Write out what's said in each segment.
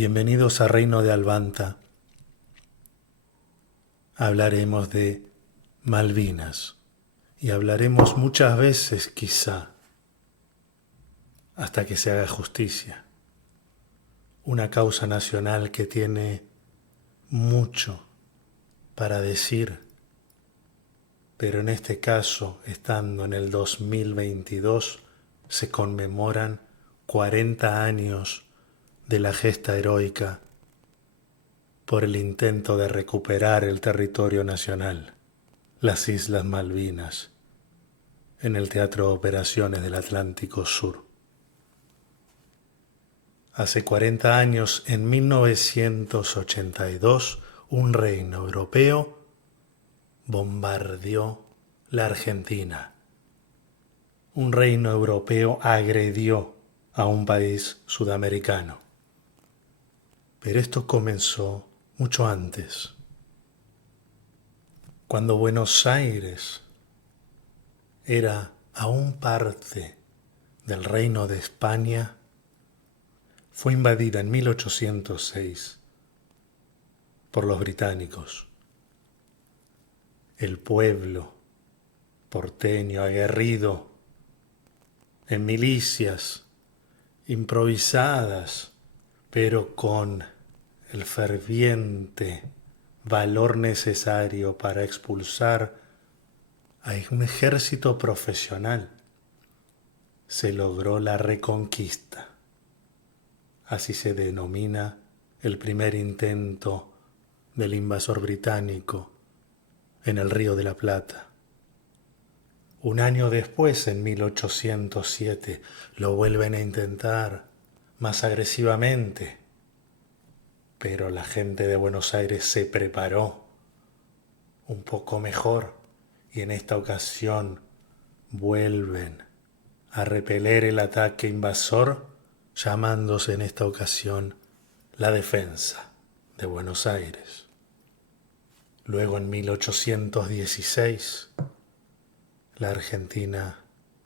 Bienvenidos a Reino de Albanta. Hablaremos de Malvinas y hablaremos muchas veces quizá hasta que se haga justicia. Una causa nacional que tiene mucho para decir, pero en este caso, estando en el 2022, se conmemoran 40 años de la gesta heroica por el intento de recuperar el territorio nacional, las Islas Malvinas, en el Teatro de Operaciones del Atlántico Sur. Hace 40 años, en 1982, un reino europeo bombardeó la Argentina. Un reino europeo agredió a un país sudamericano. Pero esto comenzó mucho antes, cuando Buenos Aires era aún parte del Reino de España. Fue invadida en 1806 por los británicos. El pueblo porteño, aguerrido en milicias improvisadas, pero con el ferviente valor necesario para expulsar a un ejército profesional, se logró la reconquista. Así se denomina el primer intento del invasor británico en el Río de la Plata. Un año después, en 1807, lo vuelven a intentar más agresivamente, pero la gente de Buenos Aires se preparó un poco mejor y en esta ocasión vuelven a repeler el ataque invasor, llamándose en esta ocasión la Defensa de Buenos Aires. Luego, en 1816, la Argentina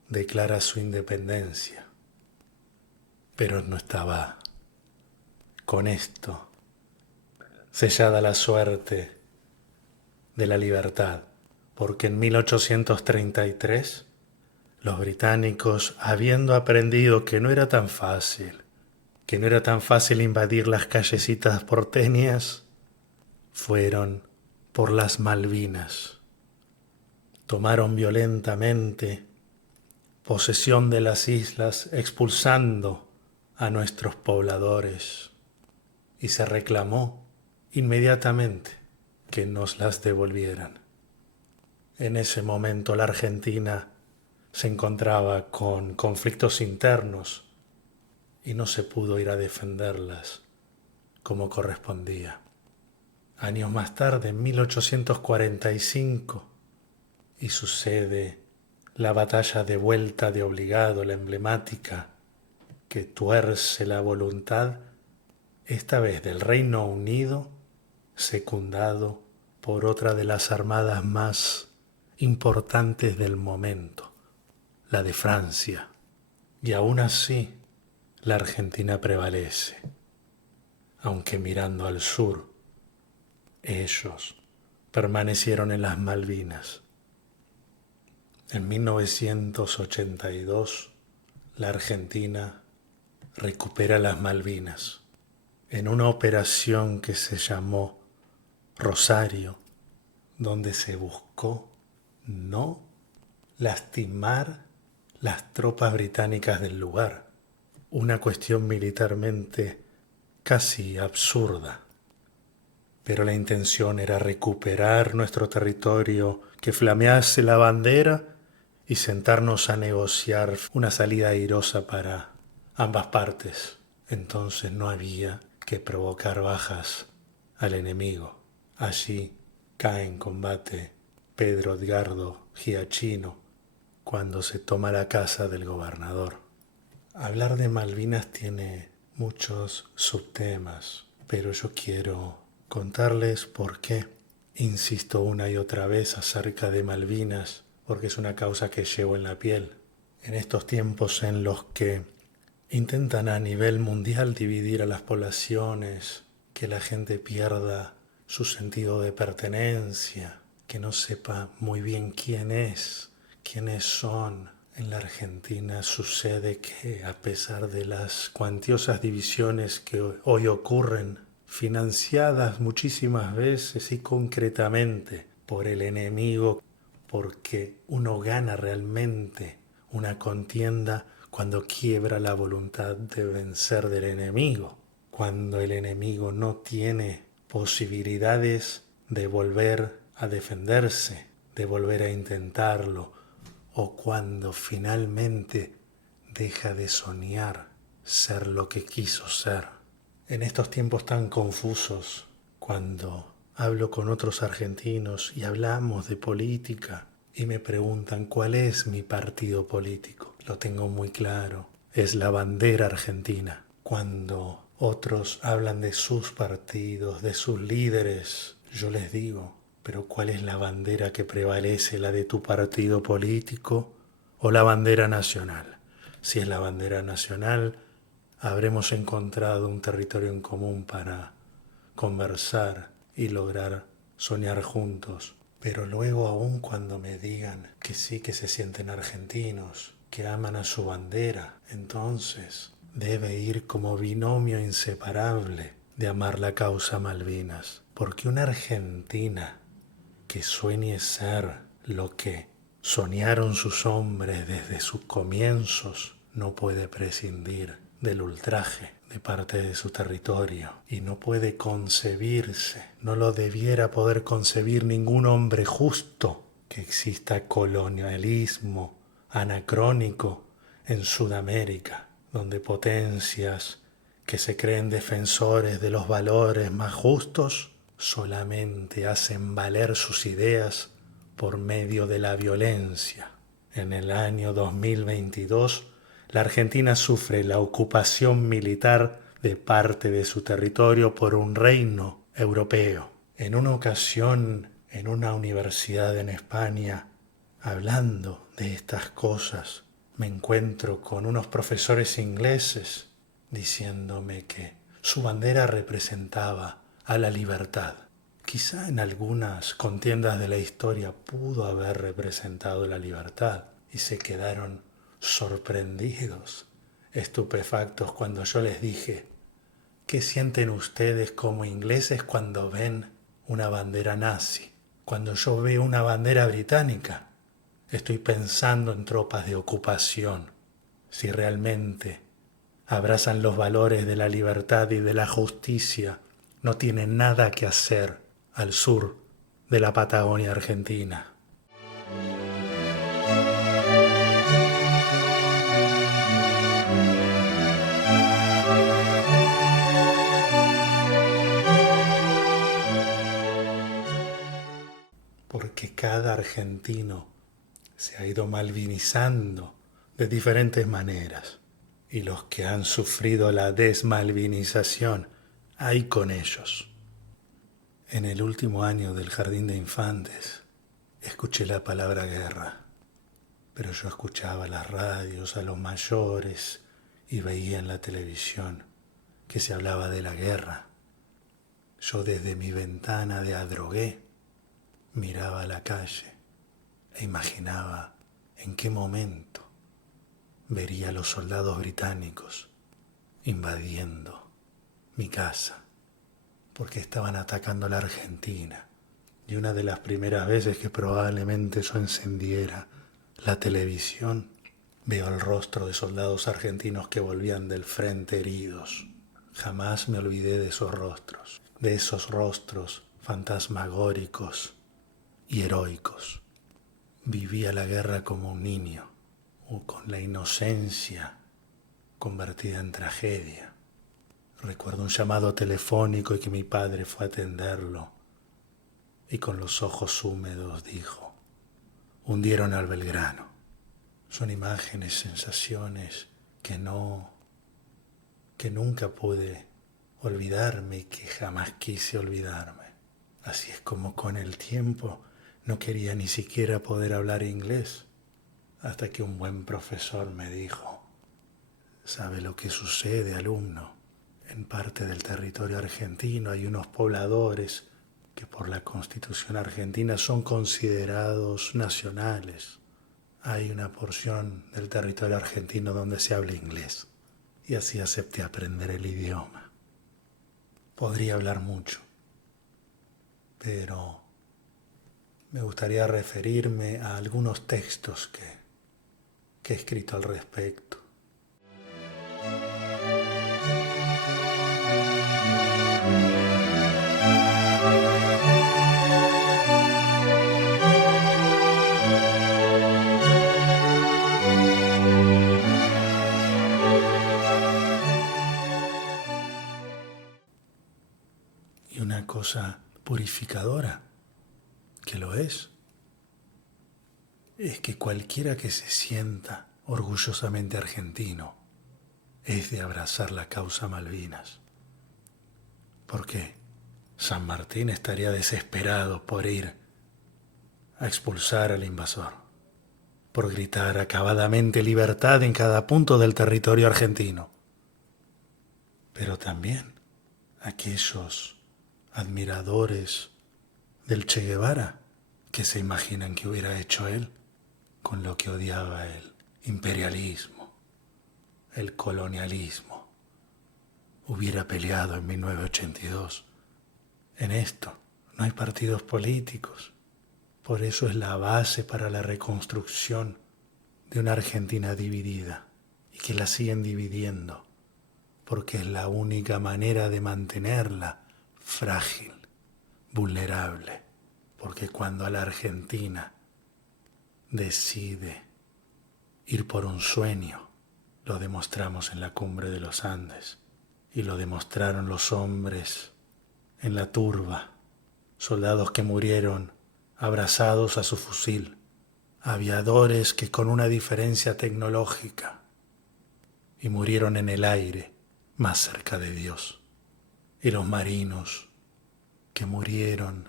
declara su independencia, pero no estaba con esto sellada la suerte de la libertad, porque en 1833 los británicos, habiendo aprendido que no era tan fácil invadir las callecitas porteñas, fueron por las Malvinas. Tomaron violentamente posesión de las islas, expulsando a nuestros pobladores, y se reclamó inmediatamente que nos las devolvieran. En ese momento la Argentina se encontraba con conflictos internos y no se pudo ir a defenderlas como correspondía. Años más tarde, en 1845, y sucede la batalla de Vuelta de Obligado, la emblemática, que tuerce la voluntad, esta vez del Reino Unido, secundado por otra de las armadas más importantes del momento, la de Francia. Y aún así, la Argentina prevalece, aunque mirando al sur, ellos permanecieron en las Malvinas. En 1982, la Argentina recupera las Malvinas en una operación que se llamó Rosario, donde se buscó no lastimar las tropas británicas del lugar, una cuestión militarmente casi absurda, pero la intención era recuperar nuestro territorio, que flamease la bandera y sentarnos a negociar una salida airosa para ambas partes. Entonces no había que provocar bajas al enemigo. Allí cae en combate Pedro Edgardo Giachino cuando se toma la casa del gobernador. Hablar de Malvinas tiene muchos subtemas, pero yo quiero contarles por qué insisto una y otra vez acerca de Malvinas, porque es una causa que llevo en la piel. En estos tiempos en los que Intentan a nivel mundial dividir a las poblaciones, que la gente pierda su sentido de pertenencia, que no sepa muy bien quién es, quiénes son. En la Argentina sucede que a pesar de las cuantiosas divisiones que hoy ocurren, financiadas muchísimas veces y concretamente por el enemigo, porque uno gana realmente una contienda cuando quiebra la voluntad de vencer del enemigo, cuando el enemigo no tiene posibilidades de volver a defenderse, de volver a intentarlo, o cuando finalmente deja de soñar ser lo que quiso ser. En estos tiempos tan confusos, cuando hablo con otros argentinos y hablamos de política y me preguntan cuál es mi partido político, lo tengo muy claro, es la bandera argentina. Cuando otros hablan de sus partidos, de sus líderes, yo les digo, pero ¿cuál es la bandera que prevalece, la de tu partido político o la bandera nacional? Si es la bandera nacional, habremos encontrado un territorio en común para conversar y lograr soñar juntos. Pero luego, aun cuando me digan que sí, que se sienten argentinos, que aman a su bandera, entonces debe ir como binomio inseparable de amar la causa Malvinas. Porque una Argentina que sueñe ser lo que soñaron sus hombres desde sus comienzos no puede prescindir del ultraje de parte de su territorio y no puede concebirse, no lo debiera poder concebir ningún hombre justo, que exista colonialismo anacrónico en Sudamérica, donde potencias que se creen defensores de los valores más justos solamente hacen valer sus ideas por medio de la violencia. En el año 2022, la Argentina sufre la ocupación militar de parte de su territorio por un reino europeo. En una ocasión, en una universidad en España, hablando de estas cosas, me encuentro con unos profesores ingleses diciéndome que su bandera representaba a la libertad. Quizá en algunas contiendas de la historia pudo haber representado la libertad y se quedaron sorprendidos, estupefactos cuando yo les dije: ¿qué sienten ustedes como ingleses cuando ven una bandera nazi? Cuando yo veo una bandera británica, estoy pensando en tropas de ocupación. Si realmente abrazan los valores de la libertad y de la justicia, no tienen nada que hacer al sur de la Patagonia Argentina. Porque cada argentino se ha ido malvinizando de diferentes maneras. Y los que han sufrido la desmalvinización, hay con ellos. En el último año del jardín de infantes, escuché la palabra guerra, pero yo escuchaba las radios a los mayores y veía en la televisión que se hablaba de la guerra. Yo desde mi ventana de adrogué miraba a la calle e imaginaba en qué momento vería a los soldados británicos invadiendo mi casa, porque estaban atacando a la Argentina. Y una de las primeras veces que probablemente yo encendiera la televisión, veo el rostro de soldados argentinos que volvían del frente heridos. Jamás me olvidé de esos rostros fantasmagóricos y heroicos. Vivía la guerra como un niño, o con la inocencia convertida en tragedia. Recuerdo un llamado telefónico y que mi padre fue a atenderlo y con los ojos húmedos dijo: hundieron al Belgrano. Son imágenes, sensaciones que nunca pude olvidarme y que jamás quise olvidarme. Así es como con el tiempo no quería ni siquiera poder hablar inglés, hasta que un buen profesor me dijo: sabe lo que sucede, alumno. En parte del territorio argentino hay unos pobladores que por la Constitución argentina son considerados nacionales. Hay una porción del territorio argentino donde se habla inglés y así acepté aprender el idioma. Podría hablar mucho, pero me gustaría referirme a algunos textos que he escrito al respecto. Y una cosa purificadora, que lo es que cualquiera que se sienta orgullosamente argentino es de abrazar la causa Malvinas. Porque San Martín estaría desesperado por ir a expulsar al invasor, por gritar acabadamente libertad en cada punto del territorio argentino. Pero también aquellos admiradores del Che Guevara que se imaginan que hubiera hecho él con lo que odiaba el imperialismo, el colonialismo. Hubiera peleado en 1982. En esto no hay partidos políticos. Por eso es la base para la reconstrucción de una Argentina dividida y que la siguen dividiendo, porque es la única manera de mantenerla frágil, vulnerable, porque cuando la Argentina decide ir por un sueño, lo demostramos en la cumbre de los Andes y lo demostraron los hombres en la turba, soldados que murieron abrazados a su fusil, aviadores que con una diferencia tecnológica y murieron en el aire más cerca de Dios, y los marinos que murieron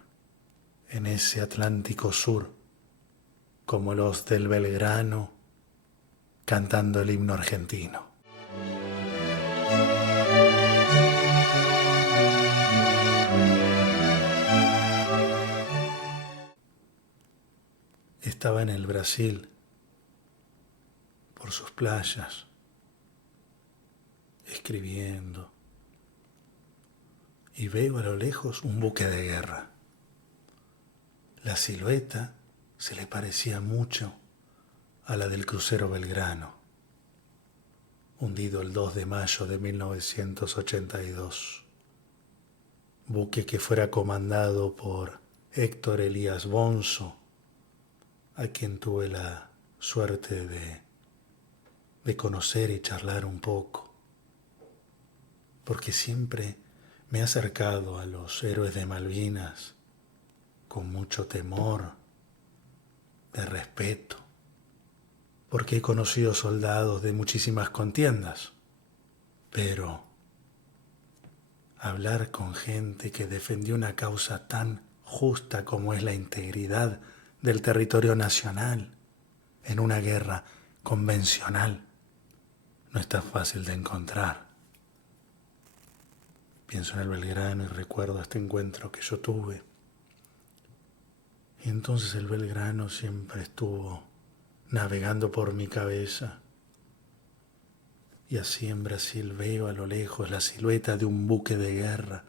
en ese Atlántico Sur como los del Belgrano cantando el himno argentino. Estaba en el Brasil, por sus playas, escribiendo, y veo a lo lejos un buque de guerra. La silueta se le parecía mucho a la del crucero Belgrano, hundido el 2 de mayo de 1982. Buque que fuera comandado por Héctor Elías Bonzo, a quien tuve la suerte de conocer y charlar un poco, porque siempre me he acercado a los héroes de Malvinas con mucho temor, de respeto, porque he conocido soldados de muchísimas contiendas, pero hablar con gente que defendió una causa tan justa como es la integridad del territorio nacional en una guerra convencional no es tan fácil de encontrar. Pienso en el Belgrano y recuerdo este encuentro que yo tuve. Y entonces el Belgrano siempre estuvo navegando por mi cabeza. Y así en Brasil veo a lo lejos la silueta de un buque de guerra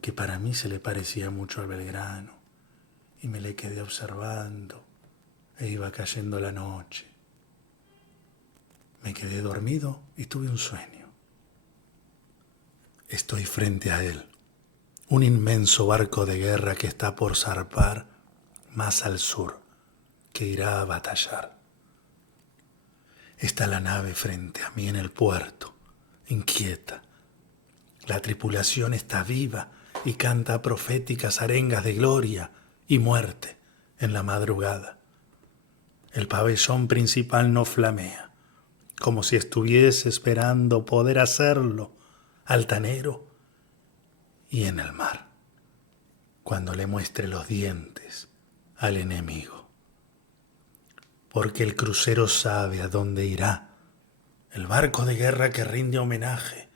que para mí se le parecía mucho al Belgrano. Y me le quedé observando e iba cayendo la noche. Me quedé dormido y tuve un sueño. Estoy frente a él, un inmenso barco de guerra que está por zarpar más al sur, que irá a batallar. Está la nave frente a mí en el puerto, inquieta. La tripulación está viva y canta proféticas arengas de gloria y muerte en la madrugada. El pabellón principal no flamea, como si estuviese esperando poder hacerlo, altanero y en el mar, cuando le muestre los dientes al enemigo. Porque el crucero sabe a dónde irá El barco de guerra que rinde homenaje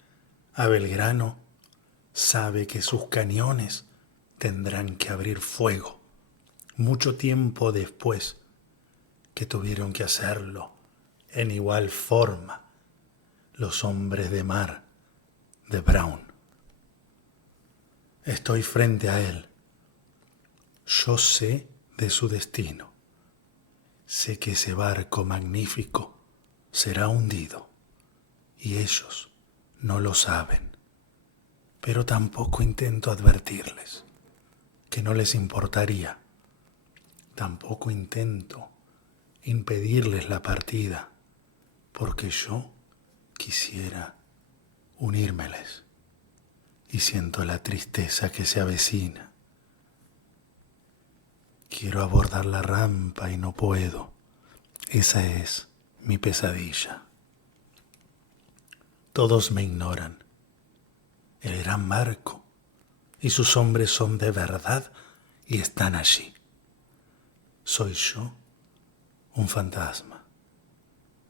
a Belgrano sabe que sus cañones tendrán que abrir fuego mucho tiempo después que tuvieron que hacerlo en igual forma los hombres de mar de Brown. Estoy frente a él. Yo sé de su destino. Sé que ese barco magnífico será hundido y ellos no lo saben. Pero tampoco intento advertirles que no les importaría. Tampoco intento impedirles la partida, porque yo quisiera unírmeles y siento la tristeza que se avecina. Quiero abordar la rampa y no puedo. Esa es mi pesadilla. Todos me ignoran. El gran barco y sus hombres son de verdad y están allí. Soy yo un fantasma,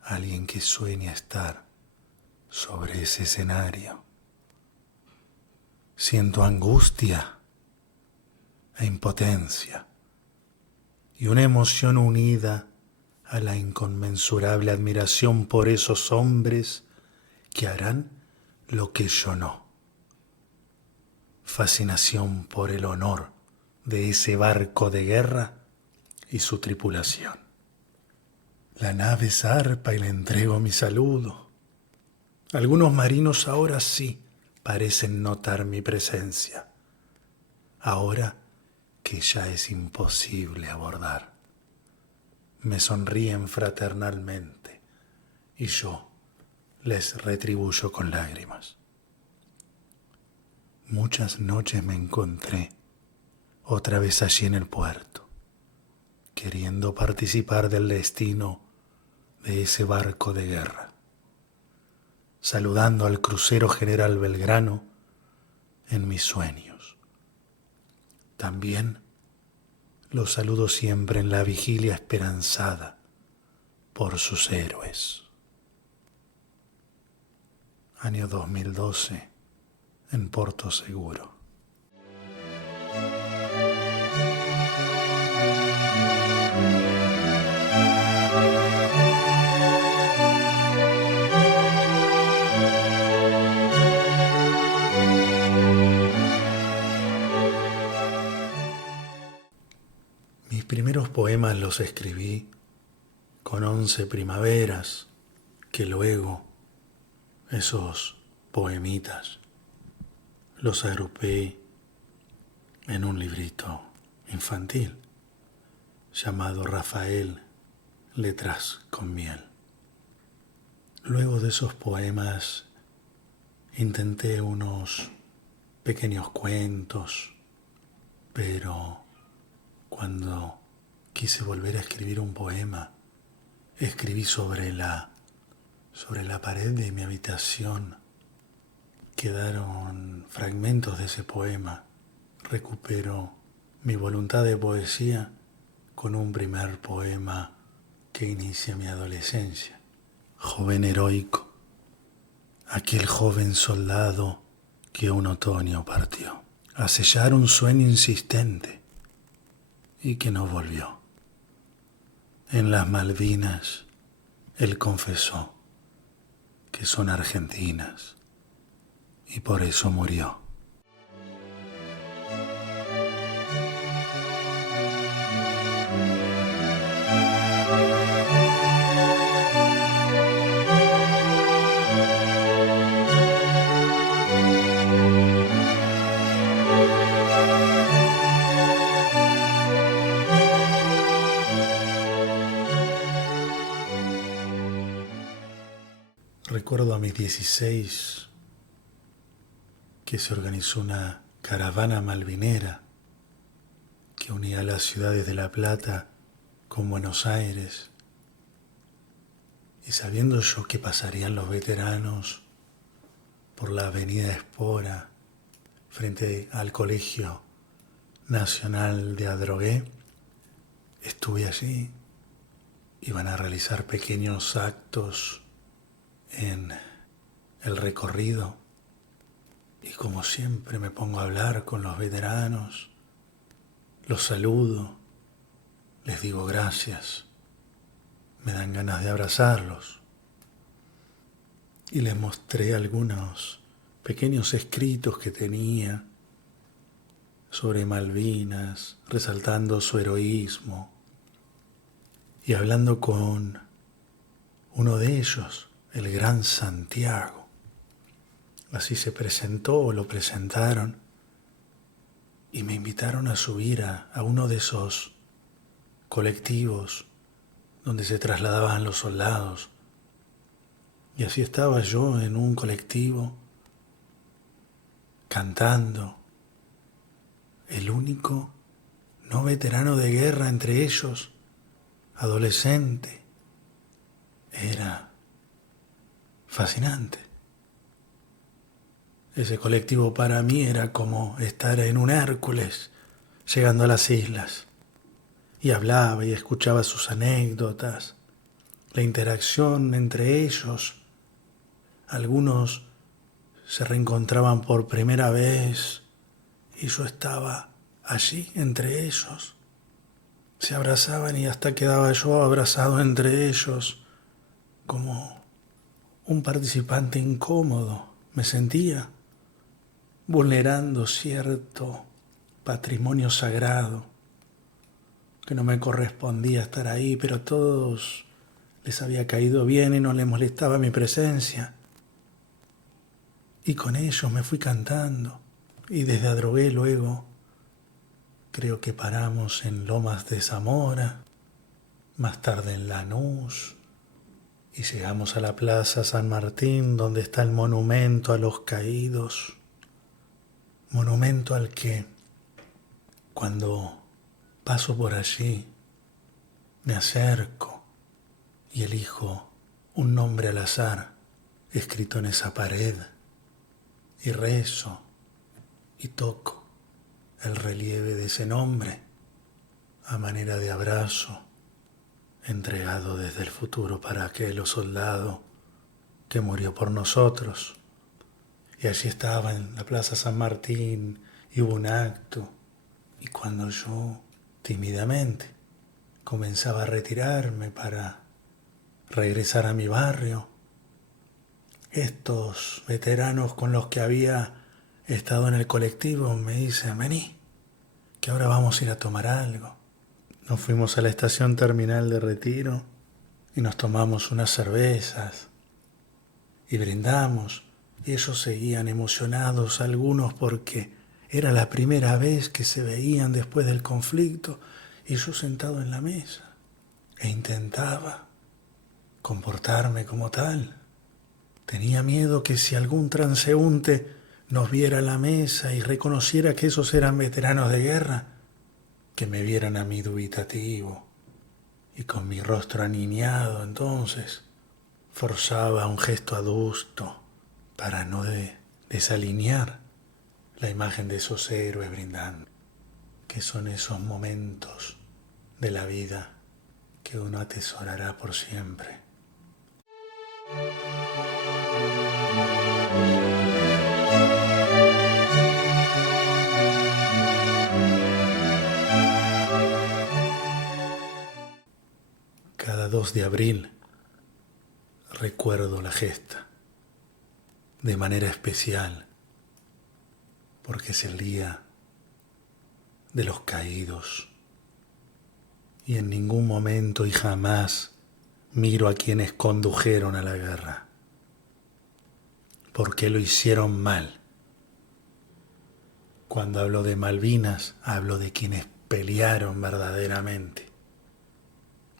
alguien que sueña estar sobre ese escenario. Siento angustia e impotencia y una emoción unida a la inconmensurable admiración por esos hombres que harán lo que yo no. Fascinación por el honor de ese barco de guerra y su tripulación. La nave zarpa y le entrego mi saludo. Algunos marinos ahora sí parecen notar mi presencia, ahora que ya es imposible abordar. Me sonríen fraternalmente y yo les retribuyo con lágrimas. Muchas noches me encontré otra vez allí en el puerto, queriendo participar del destino de ese barco de guerra, saludando al crucero General Belgrano en mis sueños. También lo saludo siempre en la vigilia esperanzada por sus héroes. Año 2012, en Porto Seguro. Mis primeros poemas los escribí con 11 primaveras, que luego esos poemitas los agrupé en un librito infantil llamado Rafael, Letras con Miel. Luego de esos poemas intenté unos pequeños cuentos, pero cuando quise volver a escribir un poema, escribí sobre la pared de mi habitación. Quedaron fragmentos de ese poema. Recupero mi voluntad de poesía con un primer poema que inicia mi adolescencia. Joven heroico, aquel joven soldado que un otoño partió a sellar un sueño insistente y que no volvió. En las Malvinas él confesó que son argentinas y por eso murió. Recuerdo a mis 16 que se organizó una caravana malvinera que unía las ciudades de La Plata con Buenos Aires. Y sabiendo yo que pasarían los veteranos por la avenida Espora frente al Colegio Nacional de Adrogué, estuve allí. Iban a realizar pequeños actos en el recorrido y como siempre me pongo a hablar con los veteranos, los saludo, les digo gracias, me dan ganas de abrazarlos y les mostré algunos pequeños escritos que tenía sobre Malvinas, resaltando su heroísmo y hablando con uno de ellos, el gran Santiago. Así se presentó o lo presentaron y me invitaron a subir a uno de esos colectivos donde se trasladaban los soldados. Y así estaba yo en un colectivo cantando, el único no veterano de guerra entre ellos, adolescente. Era fascinante. Ese colectivo para mí era como estar en un Hércules llegando a las islas. Y hablaba y escuchaba sus anécdotas, la interacción entre ellos. Algunos se reencontraban por primera vez y yo estaba allí entre ellos. Se abrazaban y hasta quedaba yo abrazado entre ellos como un participante incómodo. Me sentía vulnerando cierto patrimonio sagrado que no me correspondía estar ahí, pero a todos les había caído bien y no les molestaba mi presencia. Y con ellos me fui cantando y desde Adrogué luego creo que paramos en Lomas de Zamora, más tarde en Lanús y llegamos a la Plaza San Martín donde está el monumento a los caídos, monumento al que cuando paso por allí, me acerco y elijo un nombre al azar escrito en esa pared y rezo y toco el relieve de ese nombre a manera de abrazo entregado desde el futuro para aquel soldado que murió por nosotros. Y allí estaba en la Plaza San Martín y hubo un acto y cuando yo tímidamente comenzaba a retirarme para regresar a mi barrio, estos veteranos con los que había estado en el colectivo me dicen, vení, que ahora vamos a ir a tomar algo. Nos fuimos a la estación terminal de Retiro y nos tomamos unas cervezas y brindamos. Y ellos seguían emocionados, algunos porque era la primera vez que se veían después del conflicto y yo sentado en la mesa e intentaba comportarme como tal. Tenía miedo que si algún transeúnte nos viera a la mesa y reconociera que esos eran veteranos de guerra, que me vieran a mí dubitativo y con mi rostro aniñado. Entonces forzaba un gesto adusto para no desalinear la imagen de esos héroes brindando, que son esos momentos de la vida que uno atesorará por siempre. Cada 2 de abril recuerdo la gesta de manera especial porque es el día de los caídos y en ningún momento y jamás miro a quienes condujeron a la guerra porque lo hicieron mal. Cuando hablo de Malvinas hablo de quienes pelearon verdaderamente,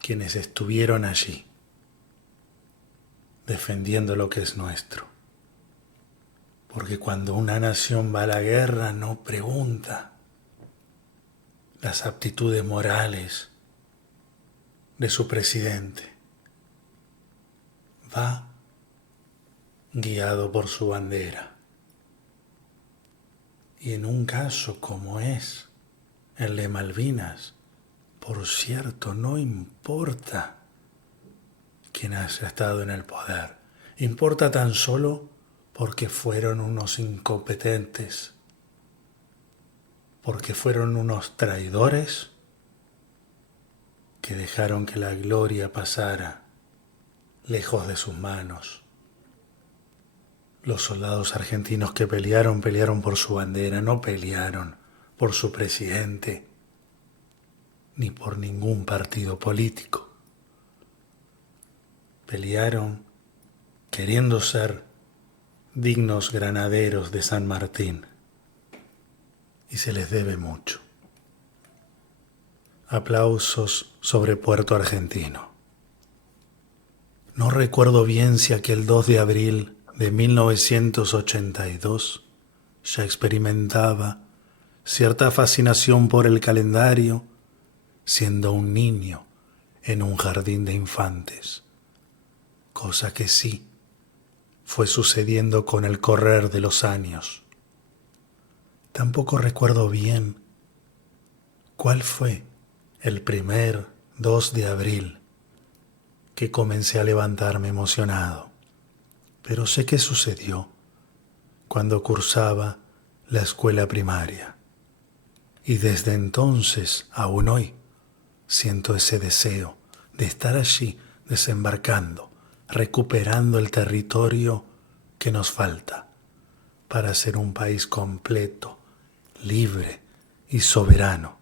quienes estuvieron allí defendiendo lo que es nuestro. Porque cuando una nación va a la guerra no pregunta las aptitudes morales de su presidente. Va guiado por su bandera. Y en un caso como es el de Malvinas, por cierto, no importa quién haya estado en el poder. Importa tan solo porque fueron unos incompetentes, porque fueron unos traidores que dejaron que la gloria pasara lejos de sus manos. Los soldados argentinos que pelearon por su bandera, no pelearon por su presidente, ni por ningún partido político. Pelearon queriendo ser dignos granaderos de San Martín, y se les debe mucho. Aplausos sobre Puerto Argentino. No recuerdo bien si aquel 2 de abril de 1982 ya experimentaba cierta fascinación por el calendario, siendo un niño en un jardín de infantes, cosa que sí fue sucediendo con el correr de los años. Tampoco recuerdo bien cuál fue el primer 2 de abril que comencé a levantarme emocionado, pero sé que sucedió cuando cursaba la escuela primaria. Y desde entonces, aún hoy, siento ese deseo de estar allí desembarcando, recuperando el territorio que nos falta para ser un país completo, libre y soberano.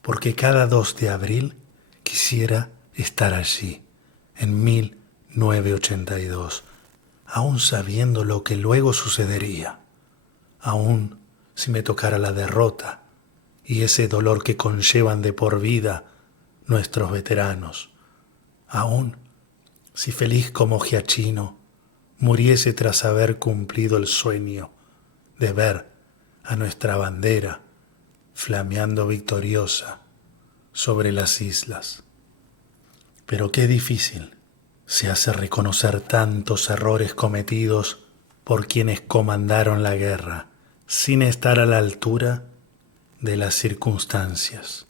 Porque cada 2 de abril quisiera estar allí, en 1982, aún sabiendo lo que luego sucedería, aún si me tocara la derrota y ese dolor que conllevan de por vida nuestros veteranos, aún si feliz como Giachino muriese tras haber cumplido el sueño de ver a nuestra bandera flameando victoriosa sobre las islas. Pero qué difícil se hace reconocer tantos errores cometidos por quienes comandaron la guerra sin estar a la altura de las circunstancias.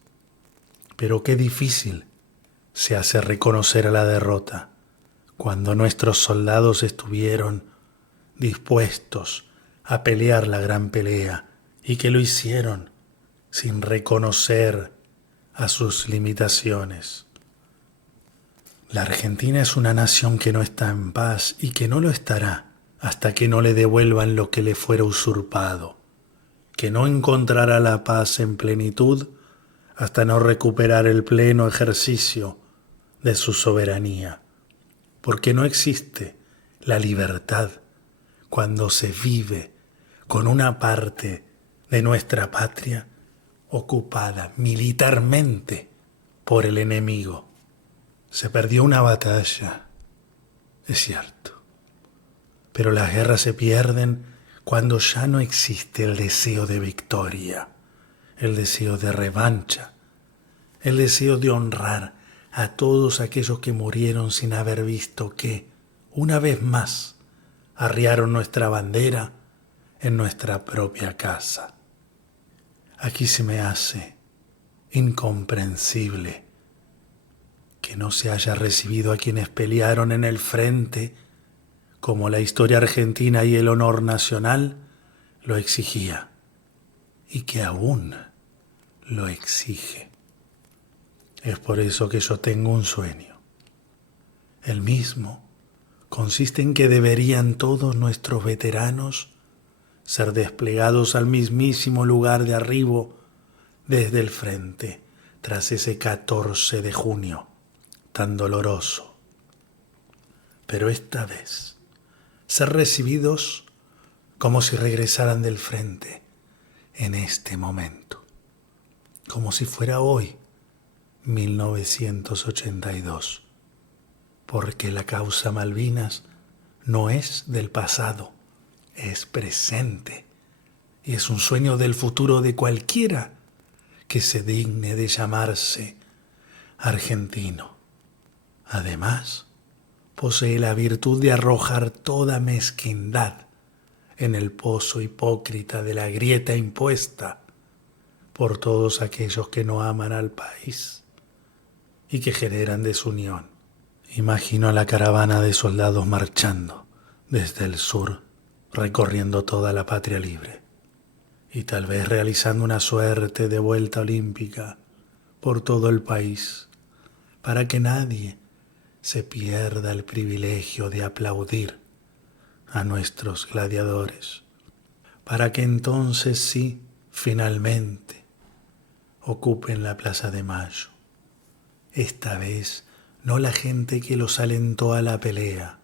Pero qué difícil se hace reconocer a la derrota cuando nuestros soldados estuvieron dispuestos a pelear la gran pelea y que lo hicieron sin reconocer a sus limitaciones. La Argentina es una nación que no está en paz y que no lo estará hasta que no le devuelvan lo que le fuera usurpado, que no encontrará la paz en plenitud hasta no recuperar el pleno ejercicio de su soberanía, porque no existe la libertad cuando se vive con una parte de nuestra patria ocupada militarmente por el enemigo. Se perdió una batalla, es cierto, pero las guerras se pierden cuando ya no existe el deseo de victoria, el deseo de revancha, el deseo de honrar a todos aquellos que murieron sin haber visto que, una vez más, arriaron nuestra bandera en nuestra propia casa. Aquí se me hace incomprensible que no se haya recibido a quienes pelearon en el frente como la historia argentina y el honor nacional lo exigía, y que aún lo exige. Es por eso que yo tengo un sueño. El mismo consiste en que deberían todos nuestros veteranos ser desplegados al mismísimo lugar de arribo desde el frente, tras ese 14 de junio tan doloroso. Pero esta vez, ser recibidos como si regresaran del frente en este momento, como si fuera hoy, 1982, porque la causa Malvinas no es del pasado, es presente y es un sueño del futuro de cualquiera que se digne de llamarse argentino. Además, posee la virtud de arrojar toda mezquindad en el pozo hipócrita de la grieta impuesta por todos aquellos que no aman al país y que generan desunión Imagino a la caravana de soldados marchando desde el sur, recorriendo toda la patria libre y tal vez realizando una suerte de vuelta olímpica por todo el país para que nadie se pierda el privilegio de aplaudir a nuestros gladiadores, para que entonces sí, finalmente, ocupen la Plaza de Mayo. Esta vez no la gente que los alentó a la pelea,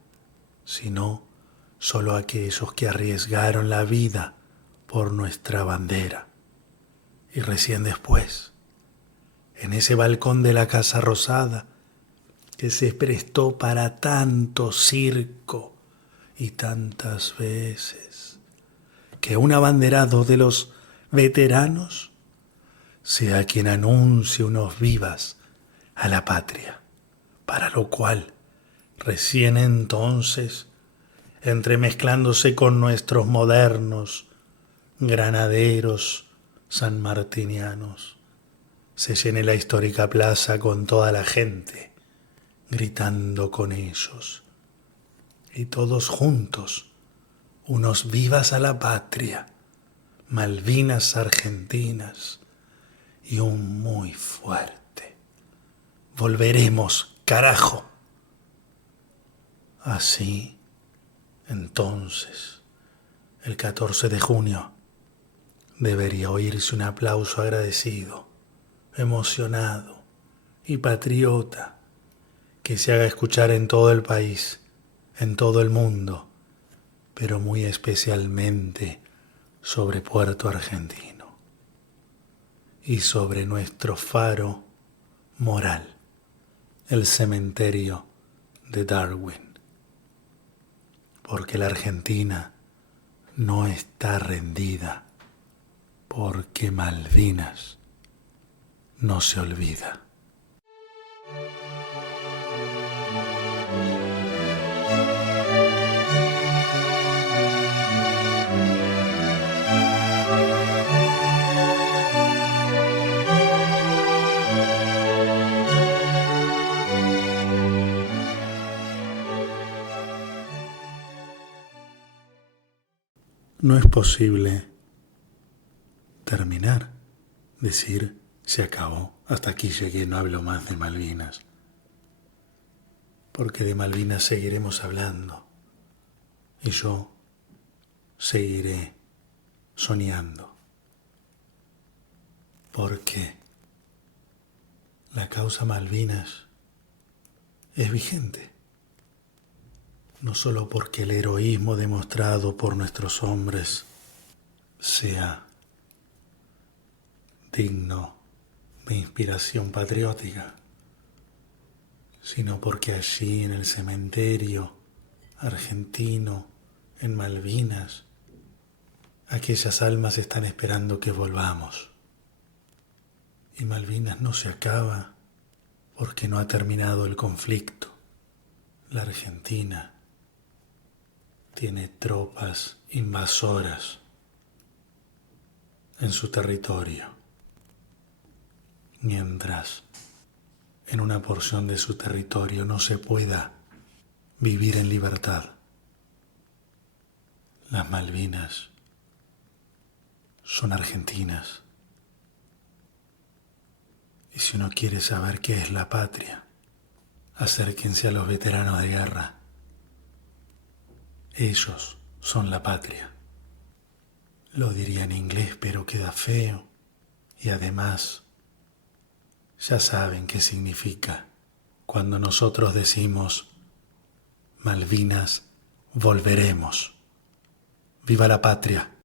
sino solo aquellos que arriesgaron la vida por nuestra bandera. Y recién después, en ese balcón de la Casa Rosada, que se prestó para tanto circo y tantas veces, que un abanderado de los veteranos sea quien anuncie unos vivas a la patria, para lo cual recién entonces, entremezclándose con nuestros modernos granaderos sanmartinianos, se llene la histórica plaza con toda la gente gritando con ellos, y todos juntos unos vivas a la patria, Malvinas argentinas y un muy fuerte volveremos, carajo. Así, entonces, el 14 de junio debería oírse un aplauso agradecido, emocionado y patriota que se haga escuchar en todo el país, en todo el mundo, pero muy especialmente sobre Puerto Argentino y sobre nuestro faro moral, el cementerio de Darwin, porque la Argentina no está rendida, porque Malvinas no se olvida. No es posible terminar, decir, se acabó, hasta aquí llegué, no hablo más de Malvinas. Porque de Malvinas seguiremos hablando y yo seguiré soñando. Porque la causa Malvinas es vigente. No solo porque el heroísmo demostrado por nuestros hombres sea digno de inspiración patriótica, sino porque allí en el cementerio argentino, en Malvinas, aquellas almas están esperando que volvamos. Y Malvinas no se acaba porque no ha terminado el conflicto. La Argentina tiene tropas invasoras en su territorio, mientras en una porción de su territorio no se pueda vivir en libertad. Las Malvinas son argentinas. Y si uno quiere saber qué es la patria, acérquense a los veteranos de guerra. Ellos son la patria. Lo diría en inglés, pero queda feo. Y además, ya saben qué significa cuando nosotros decimos Malvinas volveremos. ¡Viva la patria!